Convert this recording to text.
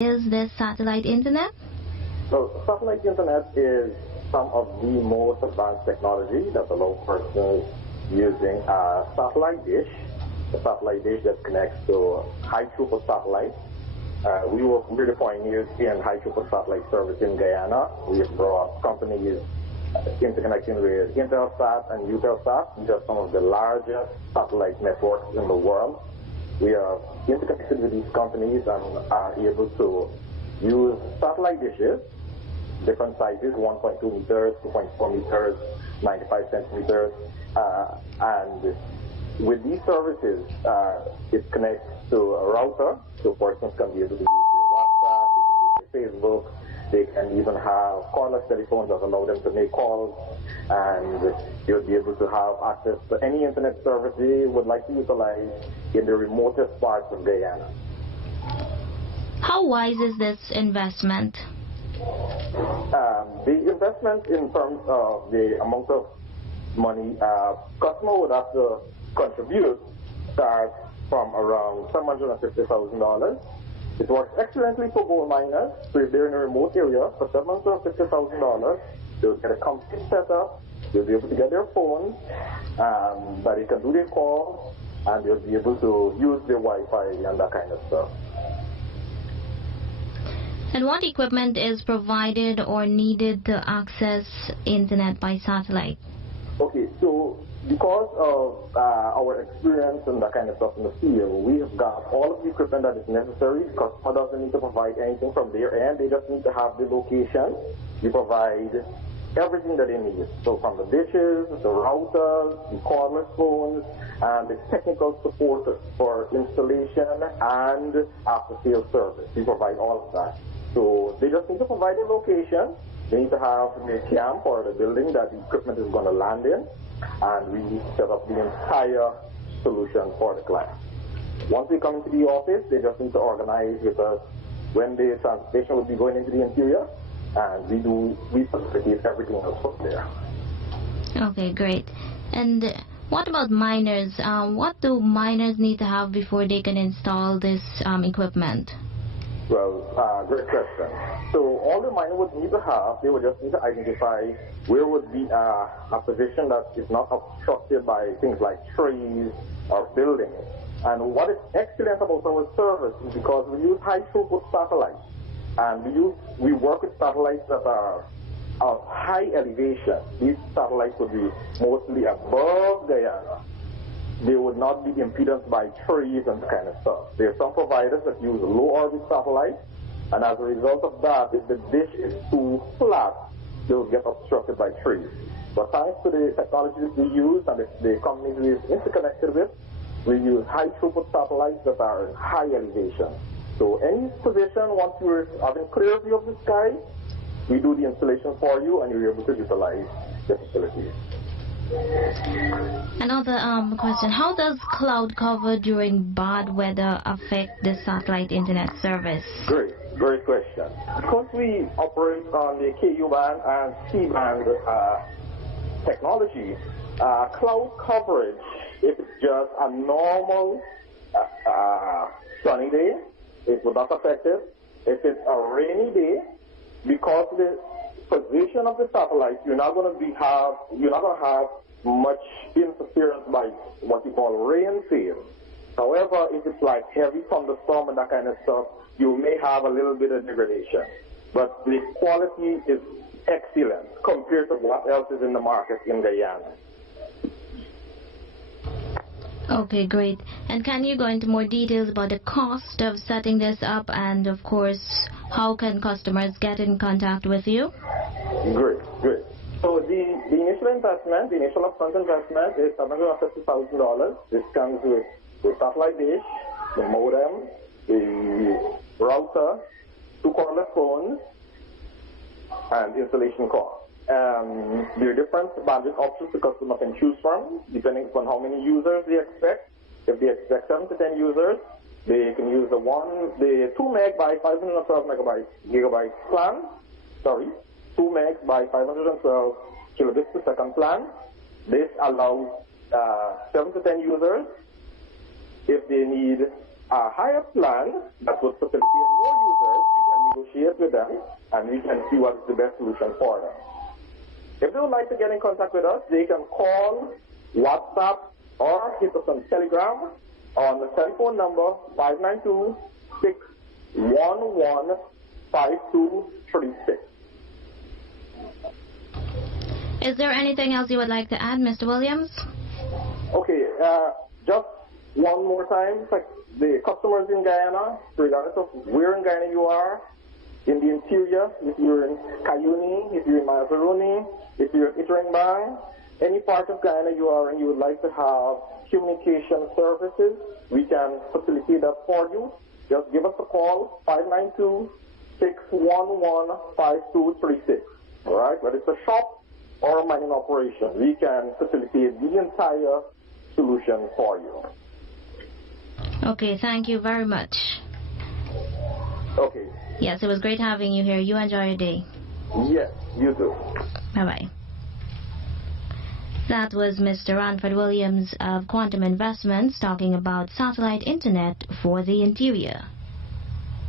is this satellite internet? So satellite internet is some of the most advanced technology that allows persons using a satellite dish, a satellite dish that connects to high throughput satellite. We're the pioneers in high throughput satellite service in Guyana. We have brought companies interconnecting with Intelsat and Eutelsat, which are some of the largest satellite networks in the world. We are interconnected with these companies and are able to use satellite dishes, different sizes, 1.2 meters, 2.4 meters, 95 centimeters, and with these services, it connects to a router, so persons can be able to use their WhatsApp, they can use their Facebook, they can even have cordless telephones that allow them to make calls, and you'll be able to have access to any internet service they would like to utilize in the remotest parts of Guyana. How wise is this investment? The investment in terms of the amount of money customer would have to contribute starts from around $750,000. It works excellently for gold miners. So if they're in a remote area, for $750,000, they'll get a complete setup. They'll be able to get their phones, that they can do their calls, and they'll be able to use their Wi-Fi and that kind of stuff. And what equipment is provided or needed to access internet by satellite? Okay, so because of our experience and that kind of stuff in the field, we have got all of the equipment that is necessary. The customer doesn't need to provide anything from their end. They just need to have the location. We provide everything that they need. So from the dishes, the routers, the cordless phones, and the technical support for installation and after-sales service. We provide all of that. So they just need to provide a location. They need to have the camp or the building that the equipment is going to land in, and we set up the entire solution for the client. Once they come into the office, they just need to organize with us when the transportation will be going into the interior, and we facilitate everything else from there. Okay, great. And what about miners? What do miners need to have before they can install this equipment? Well, great question. So all the miner would need to have, they would just need to identify where would be a position that is not obstructed by things like trees or buildings. And what is excellent about our service is because we use high throughput satellites, and we work with satellites that are of high elevation. These satellites would be mostly above Guyana. They would not be impeded by trees and that kind of stuff. There are some providers that use low orbit satellites, and as a result of that, if the dish is too flat, they will get obstructed by trees. But thanks to the technologies we use and the companies we've interconnected with, we use high throughput satellites that are in high elevation. So any position, once you're having clear view of the sky, we do the installation for you and you're able to utilize the facilities. Another question, how does cloud cover during bad weather affect the satellite internet service? Great question. Because we operate on the KU band and C band technology, cloud coverage, if it's just a normal sunny day, it will not affect it. If it's a rainy day, because the position of the satellite, you're not going to have much interference by what you call rain sail. However, if it's like heavy thunderstorm and that kind of stuff, you may have a little bit of degradation. But the quality is excellent compared to what else is in the market in Guyana. Okay, great. And can you go into more details about the cost of setting this up, and of course, how can customers get in contact with you? Great. So the initial investment, the initial upfront investment is $750,000. This comes with the satellite dish, the modem, the router, 2 cordless phones, and installation cost. There are different bandwidth options the customer can choose from, depending upon how many users they expect. If they expect 7 to 10 users, they can use the 2 meg by 512 gigabyte plan. 2 meg by 512 kilobits per second plan. This allows 7 to 10 users. If they need a higher plan that would facilitate more users, we can negotiate with them and we can see what is the best solution for them. If they would like to get in contact with us, they can call, WhatsApp, or hit us on Telegram on the telephone number 592-611-5236. Is there anything else you would like to add, Mr. Williams? Okay, just one more time, the customers in Guyana, regardless of where in Guyana you are, in the interior, if you're in Cayuni, if you're in Mazaruni, if you're in Itrenbang, any part of Guyana you are and you would like to have communication services, we can facilitate that for you. Just give us a call, 592-611-5236. All right, whether it's a shop or a mining operation, we can facilitate the entire solution for you. Okay, thank you very much. Okay. Yes, it was great having you here. You enjoy your day. Yes, you too. Bye-bye. That was Mr. Ranfred Williams of Quantum Investments talking about satellite internet for the interior.